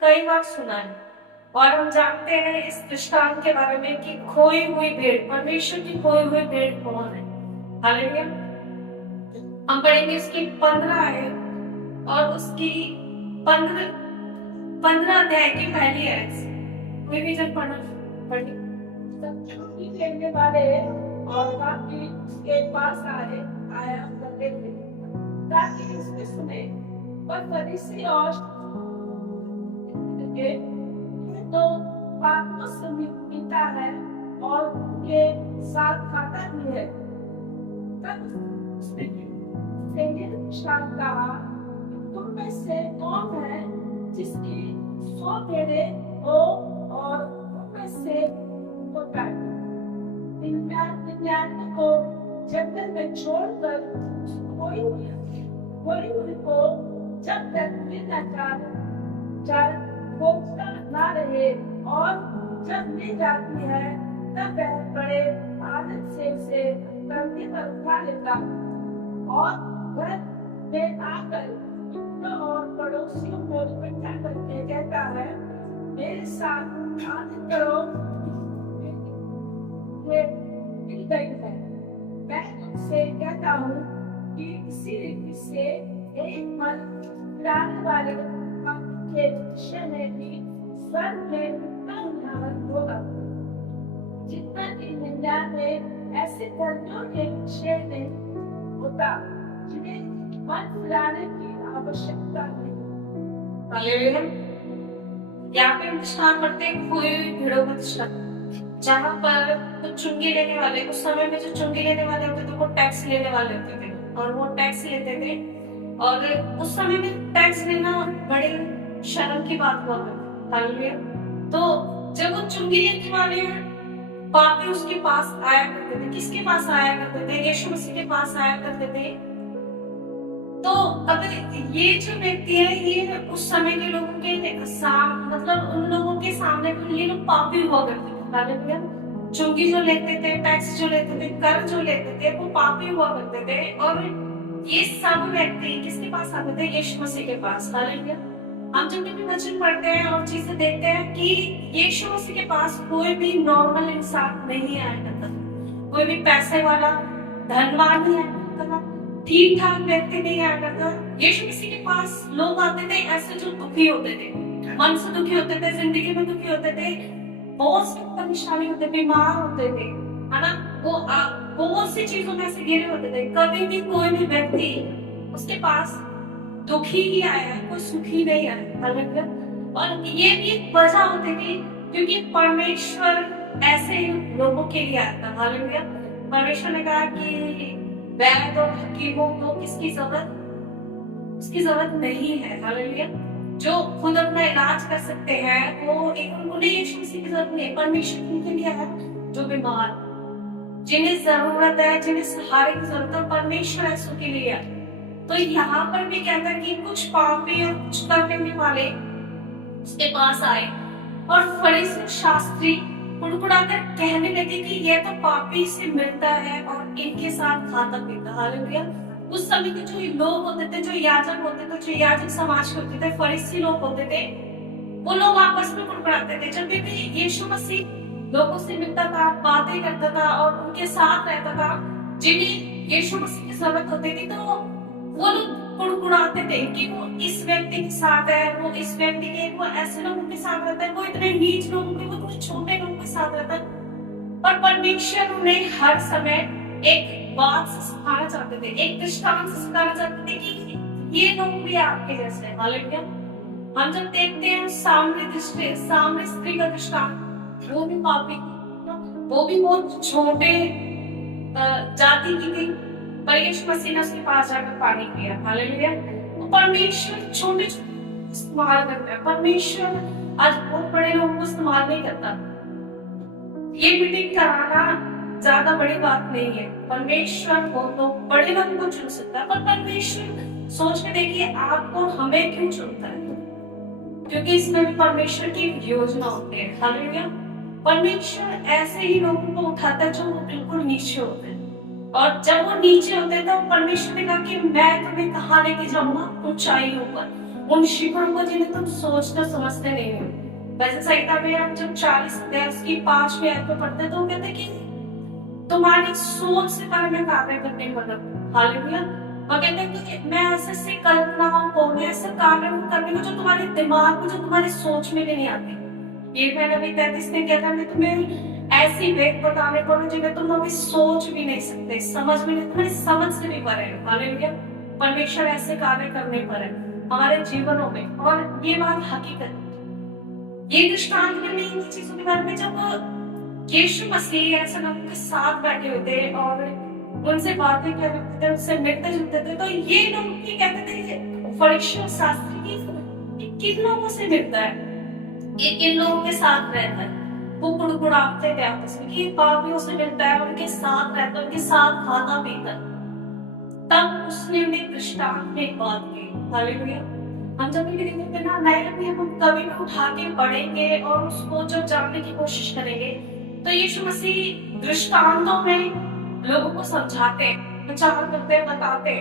कई बार सुना है। और हम जानते हैं इस दृष्टांत के बारे में कि खोई हुई भेड़, परमेश्वर की खोई हुई भेड़ कौन है। हालेलुया। हम पढ़ेंगे उसकी 15 है और उसकी 15 15 अध्याय की पहली है। कोई भी जब पढ़ी छुट्टी लेने वाले और काफी उसके पास आया करते थे ताकि उसके सुने। पर फरीसी और ये तो पापों से पीता है और उनके साथ खाता भी है। तब उसने शाम कहा, तुम में से कौन है जिसकी 100 भेड़ें हो और उनमें से को काटे? 99 को जंगल में छोड़कर कोई उनको जब तक मिल न जाए खोजता ना रहे, और जब मिल जाती है तब वह बड़े आनंद से उसे कंधे पर उठा लेता और घर में आकर मित्रों और पड़ोसियों को इकट्ठा करके कहता है, मेरे साथ आनंद करो, ये मिल गई है। मैं तुमसे कहता हूँ कि इसी रीति से एक मन फिराने वाले के विषय में भी स्वर्ग में उतना उदाहरण होगा जितना कि 99 ऐसे धर्मियों के विषय में होता जिन्हें मन फिराने की आवश्यकता नहीं। हालेलुया। यहाँ पे हम दृष्टांत पढ़ते हैं खोई हुई भेड़ों का दृष्टांत, जहाँ पर तो चुंगी लेने वाले, उस समय में जो चुंगी लेने वाले होते थे वो टैक्स लेने वाले होते थे और वो टैक्स लेते थे। और उस समय में टैक्स लेना बड़ी शर्म की बात हुआ करती। हालेलुया। तो जब वो चुंगी लेने वाले पापी उसके पास आया करते थे, किसके पास आया करते थे? यीशु मसीह के पास आया करते थे। तो अब ये जो व्यक्ति है, ये उस समय के लोगों के मतलब उन लोगों के सामने भी ये लोग पापी हुआ करते थे। हालेलुया। चुंगी जो लेते थे, टैक्स जो लेते थे, कर जो लेते थे, वो पापी हुआ करते थे। और ये सब व्यक्ति किसके पास आते थे? यीशु मसीह के पास। हालेलुया। हम जब भी वचन पढ़ते हैं और चीजें देखते हैं कि यीशु मसीह के पास कोई भी नॉर्मल इंसान नहीं आया करता, कोई भी पैसे वाला धनवान नहीं आया करता, ठीक ठाक व्यक्ति नहीं आया करता। यीशु मसीह के पास लोग आते थे ऐसे जो दुखी होते थे, मन से दुखी होते थे, जिंदगी में दुखी होते थे, बहुत सी परेशानी होते, बीमार होते थे, है ना। वो बहुत सी चीजों में से घिरे होते थे। कभी भी कोई भी व्यक्ति उसके पास दुखी ही आया, कोई सुखी नहीं आया। हालेलुया। और ये भी एक वजह होती थी क्योंकि परमेश्वर ऐसे लोगों के लिए आता। हालेलुया। परमेश्वर ने कहा कि वैद्य और हकीमों को किसकी जरूरत? उसकी जरूरत नहीं है। हालेलुया। जो खुद अपना इलाज कर सकते हैं वो उनको नहीं, यीशु मसीह की जरूरत नहीं। परमेश्वर उनके लिए है जो बीमार, जिन्हें जरूरत है, जिन्हें सहारे की जरूरत है, परमेश्वर ऐसों के लिए है। तो यहाँ पर भी कहता है कि कुछ पापी और कुछ करने वाले उसके पास आए और फरीसी शास्त्री कुड़कुड़ाकर कहने लगे कि यह तो पापी से मिलता है और इनके साथ खाता पीता। हालेलुया। उस समय के जो लोग होते थे, जो याजक होते थे, जो याजक समाज के होते थे, फरीसी लोग होते थे, वो लोग आपस में कुड़कुड़ाते थे। जब भी यीशु मसीह लोगों से मिलता था, बातें करता था और उनके साथ रहता था, जिन्हें यीशु मसीह की जरूरत होती थी, तो वो लोग कुड़कुड़ाते थे कि वो इस व्यक्ति के साथ है, वो इस व्यक्ति के, वो ऐसे लोगों के साथ रहता है, वो इतने नीच लोगों के, वो कुछ छोटे लोगों के साथ रहता है। पर परमेश्वर उन्हें हर समय एक बात से सिखाना चाहते थे, एक दृष्टांत से सिखाना चाहते थे कि ये लोग भी आपके जैसे हैं। हालेलुया। हम जब देखते हैं सामने स्त्री का दृष्टांत, वो भी पापी थी, वो भी बहुत छोटे जाति की थी, पर यीशु मसीह ने उसके पास जाकर पानी पिया। हालेलुया। तो परमेश्वर छोटे इस्तेमाल करता है। परमेश्वर आज बहुत बड़े लोगों को इस्तेमाल नहीं करता। ये मीटिंग कराना ज्यादा बड़ी बात नहीं है। परमेश्वर हो तो बड़े लोगों को चुन सकता है, पर परमेश्वर सोच के देखिए आपको हमें क्यों चुनता है, क्योंकि इसमें भी परमेश्वर की योजना होती है। हालेलुया। परमेश्वर ऐसे ही लोगों को उठाता है जो बिल्कुल नीचे होते हैं, और जब वो नीचे होते हैं तो परमेश्वर ने कहा कि मैं तुम्हें कहाँ लेके जाऊंगा? ऊंचाइयों पर। उन शिखरों को जिन्हें तुम सोचते समझते नहीं हो। वैसे संहिता में हम जब 40 अध्याय उसकी 5वीं आयत में पढ़ते हैं तो वो कहते हैं कि तुम्हारी सोच से पहले मैं कार्य करने में मदद। हालेलुया। और कहते हैं कि मैं ऐसे कल्पनाओं को, मैं ऐसे कार्य करने को जो तुम्हारे दिमाग में, जो तुम्हारी सोच में भी नहीं आती। ये मैंने अभी 33 में कहता है, मैं तुम्हें ऐसी वेग बताने को जिन्हें तुम अभी सोच भी नहीं सकते, समझ भी नहीं, तुम्हारी समझ से भी परे है। हालेलुया। परमेश्वर ऐसे कार्य करने पर है हमारे जीवनों में, और ये बात हकीकत है। ये दृष्टांत में इन चीजों के बारे में जब यीशु मसीह ऐसे लोगों के साथ बैठे होते और उनसे बातें कर रहे थे, उनसे मिलते जुलते थे, तो ये लोग ये कहते थे फरीसी और शास्त्री की किन लोगों से मिलता है, ये किन लोगों के साथ रहता है। वो कुड़कुड़ाते थे आपस में कि पापियों से मिलता है, उनके साथ रहता है, उनके साथ खाता पीता। तब उसने उन्हें दृष्टांत में एक बात की। हालेलुया। हम जब भी देखते हैं ना, नए में हम कभी भी उठा के पढ़ेंगे और उसको जब जानने की कोशिश करेंगे तो यीशु मसीह दृष्टांतों में लोगों को समझाते, विचार करते, बताते।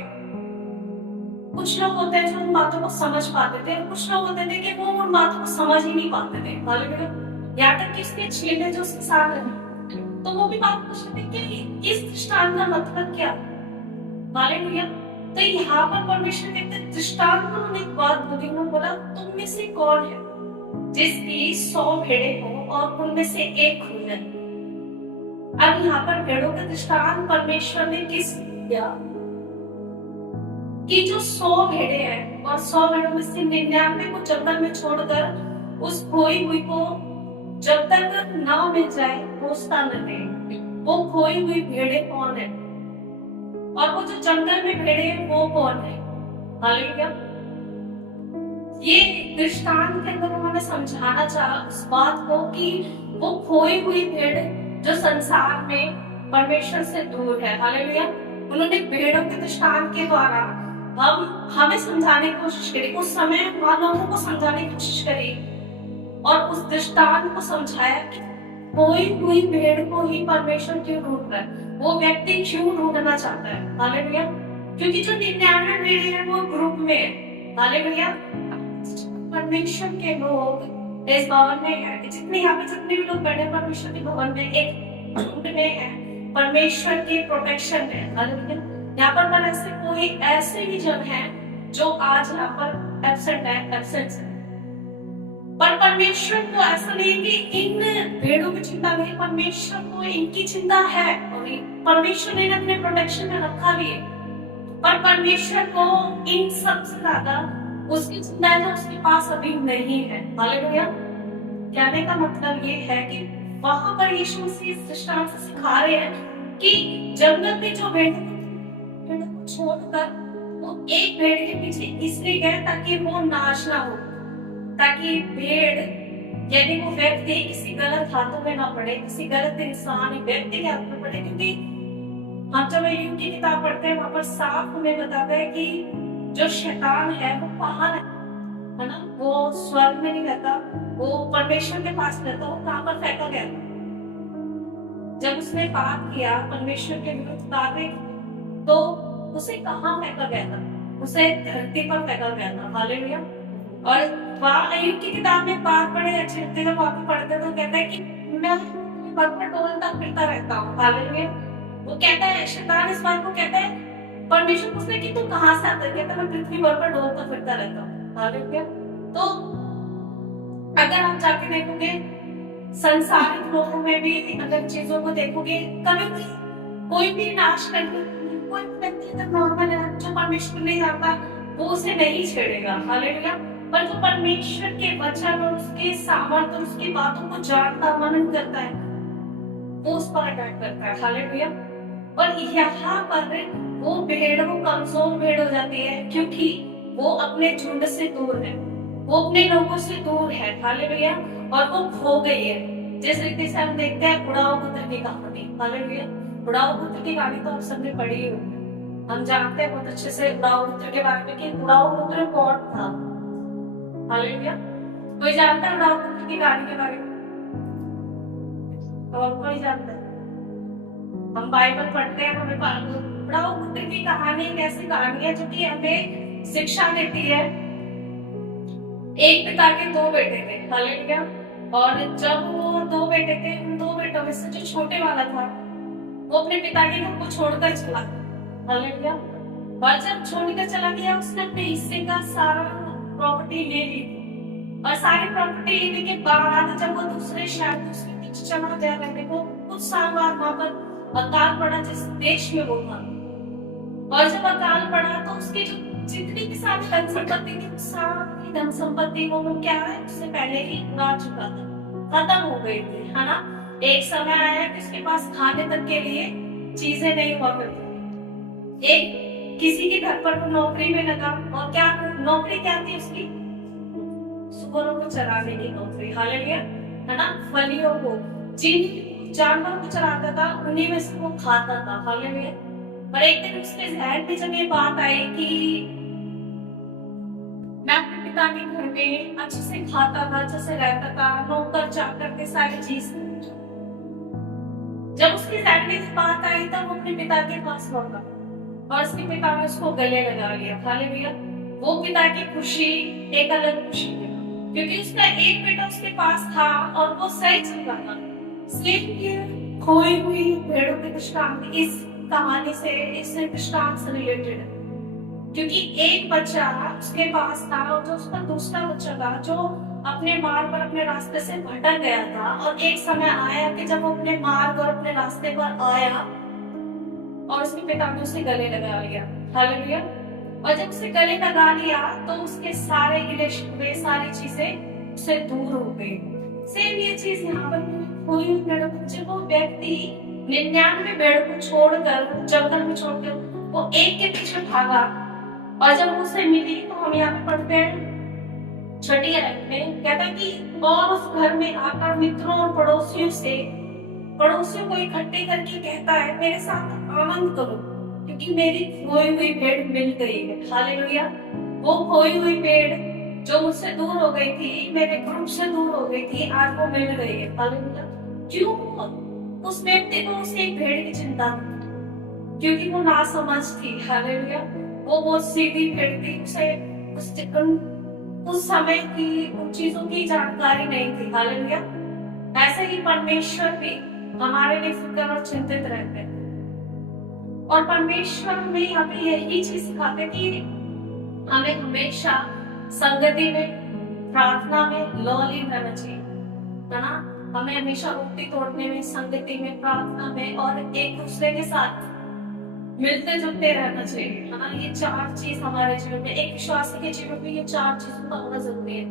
कुछ लोग होते हैं जो उन बातों को समझ पाते थे, कुछ लोग होते थे कि वो उन बातों को समझ ही नहीं पाते थे। हालेलुया। यहाँ तक कि उसके चेले जो उसके साथ रहे तो वो भी बात पूछते थे कि इस दृष्टांत का मतलब क्या। हालेलुया। तो यहाँ पर परमेश्वर कहते हैं दृष्टांत में उन्होंने एक बात बोली, उन्होंने बोला तुम में से कौन है जिसकी 100 भेड़ें हो और उनमें से एक खो जाए। अब यहाँ पर भेड़ों का दृष्टांत परमेश्वर ने किस दिया कि जो 100 भेड़े हैं और 100 भेड़ों में से 99 को जंगल में छोड़कर उस खोई हुई को जब तक ना मिल जाए वो स्थान रहे। वो खोई हुई भेड़े कौन है और वो जो जंगल में भेड़े हैं वो कौन है। हालेलुया। ये दृष्टांत के अंदर उन्होंने समझाना चाहा उस बात को कि वो खोई हुई भेड़ जो संसार में परमेश्वर से दूर है। हालेलुया। उन्होंने भेड़ों के दृष्टांत के द्वारा हम हमें समझाने की कोशिश करी, उस समय लोगों को समझाने की कोशिश करी और उस दृष्टांत को समझाया कि खोई हुई भेड़ को ही परमेश्वर क्यों ढूंढ रहा है, वो व्यक्ति क्यों ढूंढना चाहता है। हालेलुया। क्योंकि जो 99 भेड़े हैं वो ग्रुप में है। हालेलुया। परमेश्वर के लोग इस भवन में है, जितने यहाँ पे जितने भी लोग बैठे परमेश्वर के भवन में एक झुंड में है, परमेश्वर की प्रोटेक्शन में। हालेलुया। यहाँ पर ऐसे कोई ऐसे भी जन है जो आज यहाँ पर एब्सेंट है, एब्सेंट है, पर परमेश्वर को ऐसा नहीं कि इन भेड़ों की चिंता नहीं, परमेश्वर को इनकी चिंता है और परमेश्वर ने अपने प्रोटेक्शन में रखा भी है। पर परमेश्वर को इन सबसे ज्यादा उसकी चिंता है जो उसके पास अभी नहीं है। हालेलुया। कहने का मतलब ये है कि वहां पर यीशु मसीह इस दृष्टांत से सिखा रहे हैं कि जंगल में जो भेड़ को छोड़कर वो एक भेड़ के पीछे इसलिए गए ताकि वो नाश ना हो, ताकि भेड़ यदि वो व्यक्ति किसी गलत हाथों में ना पड़े, किसी गलत इंसान व्यक्ति के हाथ में पड़े। क्योंकि हम जब यूं की किताब पढ़ते हैं वहां पर साफ हमें बताता है कि जो शैतान है वो बाहर है ना, वो स्वर्ग में नहीं रहता, वो परमेश्वर के पास रहता। वो कहाँ पर फेंका गया जब उसने पाप किया, परमेश्वर के विरुद्ध कार्य, तो उसे कहाँ फेंका गया था? उसे धरती पर फेंका गया था। हालेलुया। और अय्यूब की किताब में बात बड़े अच्छे लगते, जब आप पढ़ते तो कहता है कि मैं पर डोलता फिरता रहता हूँ। हालेलुया। वो कहता है, शैतान इस बात को कहता है, परमेश्वर पूछता है कि तू कहाँ से आता है? कहता है मैं पृथ्वी पर डोलता फिरता रहता हूँ। हालेलुया। तो अगर आप जाके देखोगे संसारिक लोगों में भी अगर चीजों को देखोगे, कभी भी कोई भी नाश करने, कोई व्यक्ति तो नॉर्मल है जो परमेश्वर नहीं जानता वो उसे नहीं छेड़ेगा। हालेलुया। पर जो परमेश्वर के वचन और उसके सामर्थ्य और उसकी बातों को जानता, मनन करता है, वो उस पर अटैक करता है। हालेलुया। और यहाँ पर वो भेड़ वो कमजोर भेड़ हो जाती है क्योंकि वो अपने झुंड से दूर है, वो अपने लोगों से दूर है। हालेलुया। और वो खो गई है। जिस रीति से हम देखते हैं बुढ़ाऊ पुत्र की कहानी। हालेलुया। बुढ़ाऊ पुत्र की कहानी तो आप सबने पढ़ी होगी, हम जानते हैं बहुत अच्छे से बुढ़ाऊ पुत्र के बारे में कि बुढ़ाऊ पुत्र कौन था। हालेलुया। कोई जानता है बुढ़ाऊ पुत्र की कहानी के बारे में? और कोई जानता है? हम बाइबल पढ़ते हैं, हमें बुढ़ाऊ पुत्र की कहानी एक ऐसी कहानी है जो कि हमें शिक्षा देती है एक पिता के दो बेटे थे, हालेलुया। और जब वो दो बेटे थे, उन दो बेटों में से जो छोटे वाला था वो अपने पिता के घर को छोड़कर चला, हालेलुया। और जब छोड़कर चला गया, उसने अपने हिस्से का सारा प्रॉपर्टी ले ली और सारी प्रॉपर्टी लेने के बाद जब वो दूसरे शहर दूसरे पीछे चला गया रहने को, कुछ साल बाद वहां पर अकाल पड़ा जिस देश में वो था। और जब अकाल पड़ा तो उसकी जो जितनी भी सारी धन संपत्ति थी, सारी धन संपत्ति को वो क्या है, उससे पहले ही उड़ा चुका था, खत्म हो गई थी, है ना। एक समय आया कि उसके पास खाने तक के लिए चीजें नहीं हुआ करती थी। एक किसी के घर पर वो नौकरी में लगा, और क्या नौकरी क्या थी उसकी, सुअरों को चराने की नौकरी, हालेलुया, है ना। फलियों को, जिन जानवरों को चराता था उन्हीं में से वो खाता था, हालेलुया। पर एक दिन उसके जहन में जब ये बात आई कि मैं अपने पिता के घर में अच्छे से खाता था, अच्छे से रहता था, नौकर चाकर के सारी चीज, जब उसके जहन में ये बात आई तब वो अपने पिता के पास लौटा और उसके पिता ने उसको गले लगा लिया, हालेलुया। वो पिता की खुशी एक अलग खुशी थी, क्योंकि उसका एक बेटा उसके पास था और वो सही चल रहा था। इसलिए खोई हुई भेड़ों के दृष्टांत इस कहानी से, इस दृष्टांत से रिलेटेड है, क्योंकि एक बच्चा उसके पास था और जो उसका दूसरा बच्चा था जो अपने मार्ग पर अपने रास्ते से भटक गया था, और एक समय आया कि जब वो अपने मार्ग और अपने रास्ते पर आया और उसके पिता ने उसे गले लगा लिया, हालेलुया। और जब उसे गले लगा लिया तो उसके सारे गिले शिकवे, सारी चीजें उससे दूर हो गई। सेम ये चीज यहाँ पर हुई हुई भेड़ों को, जब वो व्यक्ति 99 भेड़ को छोड़कर, जंगल में छोड़कर वो एक के पीछे भागा, और जब उसे मिली तो हम यहाँ पे पढ़ते हैं छठी आयत में, कहता है कि और उस घर में आकर मित्रों और पड़ोसियों को इकट्ठे करके कहता है, मेरे साथ आनंद करो क्योंकि मेरी खोई हुई भेड़ मिल गई है, हालेलुया। वो खोई हुई भेड़ जो मुझसे दूर हो गई थी, मेरे ग्रुप से दूर हो गई थी, आज वो मिल गई है, हालेलुया। क्यों? उस व्यक्ति को उस एक भेड़ की चिंता थी, क्योंकि वो नासमझ थी, हालेलुया। वो बहुत सीधी भेड़ थी, उसे उस समय की उन चीजों की जानकारी नहीं थी, हालेलुया। ऐसे ही परमेश्वर भी हमारे लिए फिक्र और चिंतित रहते हैं, और परमेश्वर में हमें यही चीज सिखाते कि हमें हमेशा संगति में, प्रार्थना में लॉलीन रहना चाहिए, है ना। हमें हमेशा रोटी तोड़ने में, संगति में, प्रार्थना में और एक दूसरे के साथ मिलते जुलते रहना चाहिए, है ना। ये चार चीज हमारे जीवन में, एक विश्वासी के जीवन में ये चार चीजों का होना जरूरी है।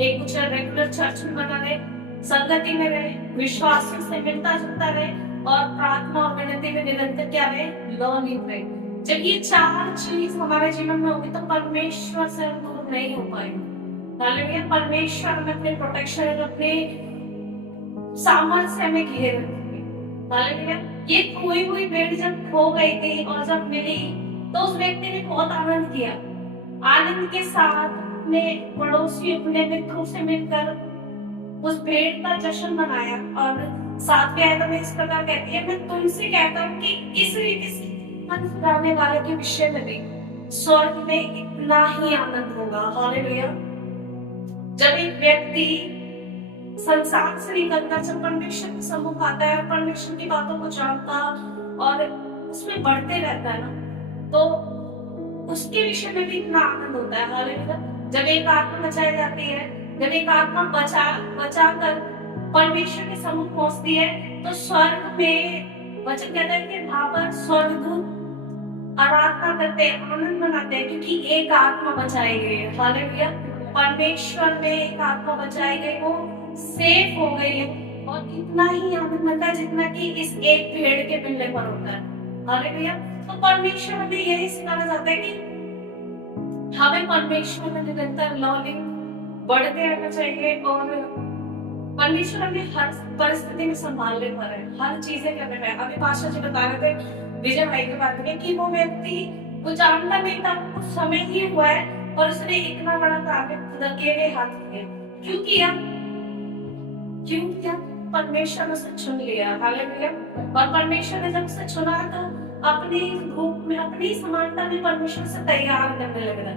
एक कुछ रेगुलर चर्च में बना रहे, संगति में रहे, विश्वासियों से मिलता जुलता रहे, और प्रार्थना और विनती में निरंतर क्या रहे, लॉलीन रहे। जब ये चार चीज हमारे जीवन में होगी तो परमेश्वर से हम दूर नहीं हो पाएंगे, हालेलुया। परमेश्वर हमें अपने प्रोटेक्शन और अपने सामर्थ्य में घेर रखेंगे, हालेलुया। ये खोई हुई भेड़ जब खो गई थी और जब मिली तो उस व्यक्ति ने बहुत आनंद किया, आनंद के साथ अपने पड़ोसी, अपने मित्रों से मिलकर उस भेड़ का जश्न मनाया। और 7वें आयत में इस प्रकार कहती है, मैं तुमसे कहता हूँ कि इस रीति से मन फिराने वाले के विषय में भी स्वर्ग में इतना ही आनंद होगा, हालेलुया। जब एक व्यक्ति संसार से निकलकर जब परमेश्वर के सम्मुख आता है और परमेश्वर की बातों को जानता और उसमें बढ़ते रहता है ना, तो उसके विषय में भी इतना आनंद होता है, हालेलुया। जब एक आत्मा बचाई जाती है, जब एक आत्मा बचा कर परमेश्वर के सम्मुख पहुंचती है, तो स्वर्ग में वचन कहता है कि वहां पर स्वर्गदूत आराधना करते हैं, आनंद मनाते हैं, क्योंकि एक आत्मा बचाई गई है, हालेलुया। परमेश्वर में एक आत्मा बचाई गई, वो सेफ हो गई है, और इतना ही आनंद मिलता है जितना कि इस एक भेड़ के मिलने पर होता है, हालेलुया। तो परमेश्वर हमें यही सिखाना चाहता है कि हमें परमेश्वर में निरंतर लॉलीन बढ़ते रहना चाहिए, और परमेश्वर हमें हर परिस्थिति में संभालने पर है, हर चीजें करने पर है। अभी पाशा जी बता रहे थे विजय भाई के बारे में कि वो व्यक्ति वो जानता नहीं था, कुछ समय ही हुआ है और उसने इतना बड़ा कार्य खुद अकेले हाथ किया। क्यों किया? परमेश्वर ने उसे चुन लिया, हालेलुया। और परमेश्वर ने जब उसे चुना तो अपने रूप में, अपनी समानता में परमेश्वर से तैयार करने लगा,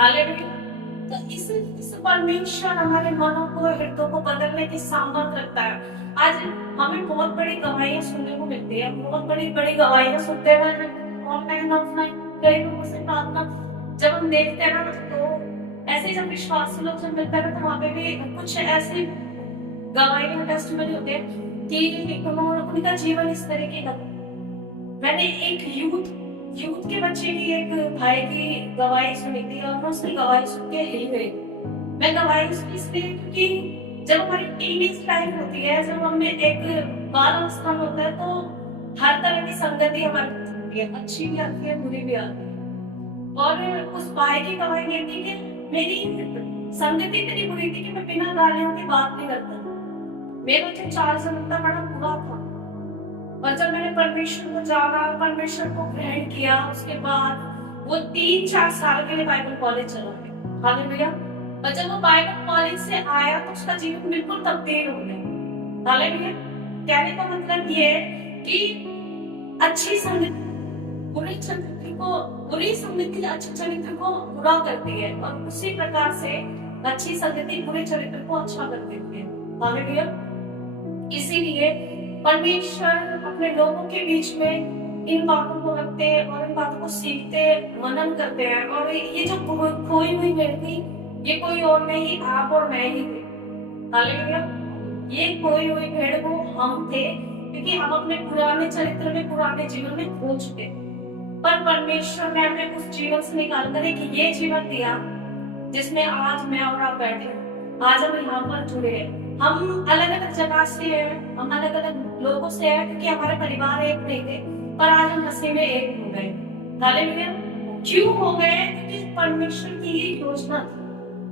हालेलुया। तो इस परमेश्वर हमारे मनों को, हृदयों को बदलने की सामर्थ रखता है। आज हमें बहुत बड़ी गवाहियां सुनने को मिलती है, बहुत बड़ी बड़ी गवाहियां सुनते हैं ऑनलाइन ऑफलाइन कई लोगों से प्रार्थना जब हम देखते हैं ना, तो ऐसे जब विश्वासी लोग जब मिलते हैं तो वहाँ पे भी कुछ ऐसी गवाहियां टेस्टिमनी होते हैं कि उनका जीवन इस तरीके का। मैंने एक यूथ के बच्चे की, एक भाई की गवाही सुनी थी और मैं उसकी गवाही सुन के हिल गई। मैं गवाही सुनी इसलिए क्योंकि जब हमारी टीनेज लाइफ होती है, जब हमें एक बाल अवस्था में होता है, तो हर तरह की संगति हमारे साथ होती है, अच्छी भी आती है, बुरी भी आती है। और उस भाई की गवाही ये थी कि मेरी संगति इतनी बुरी थी कि मैं बिना गालियों की बात नहीं करता। मेरा जो 4 जन्म का बड़ा बुरा था, और जब मैंने परमेश्वर को जाना, परमेश्वर को ग्रहण किया, उसके बाद वो 3-4 साल के लिए बाइबल कॉलेज चला गया। हालेलुया। और जब वो बाइबल कॉलेज से आया तो उसका जीवन बिल्कुल तब्दील हो गया। हालेलुया। कहने का मतलब ये है कि अच्छी संगति बुरी संगति अच्छे चरित्र को बुरा करती है, और उसी प्रकार से अच्छी संगति बुरे चरित्र को अच्छा कर देती है। हालेलुया। इसीलिए परमेश्वर अपने लोगों के बीच में इन बातों को रखते हैं और इन बातों को सीखते, मनन करते हैं। और ये जो खोई हुई भेड़ थी, ये कोई और नहीं, आप और मैं ही थे। हालेलुया। ये खोई हुई भेड़ वो हम थे, क्योंकि हम अपने पुराने चरित्र में, पुराने जीवन में खो चुके। पर परमेश्वर ने हमें उस जीवन से निकाल कर एक ये जीवन दिया जिसमें आज मैं और आप बैठे हैं। आज हम यहाँ पर जुड़े हैं। हम अलग अलग जगह से हैं, हम अलग अलग लोगों से हैं, क्योंकि हमारे परिवार एक नहीं थे, पर आज हम मसीह में एक हो गए। हालेलुया। क्यों हो गए? क्योंकि परमेश्वर की ये योजना थी।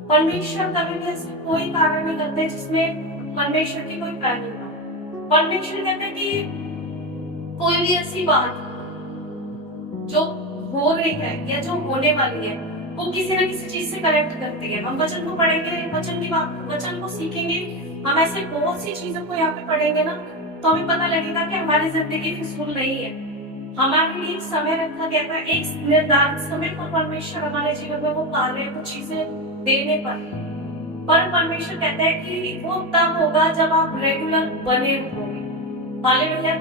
परमेश्वर कभी भी ऐसे कोई कार्य नहीं करते जिसमें परमेश्वर की कोई प्लानिंग हो। परमेश्वर कहते हैं कि कोई भी ऐसी बात जो हो रही है या जो होने वाली है, वो किसी न किसी चीज से कनेक्ट करती है। हम वचन को पढ़ेंगे, वचन को सीखेंगे, हम ऐसे बहुत सी चीजों को यहाँ पे पढ़ेंगे ना, तो हमें पता लगेगा कि हमारी जिंदगी फिजूल नहीं है। हमारे लिए एक समय रखा गया था, एक निर्धारित समय पर परमेश्वर हमारे जीवन में वो कार्य, वो चीजें देने पर परमेश्वर कहते हैं कि वो तब होगा जब आप रेगुलर बने रहोगे। हालेलुया।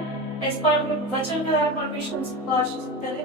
इस पर वचन के द्वारा परमेश्वर से आशीष करे।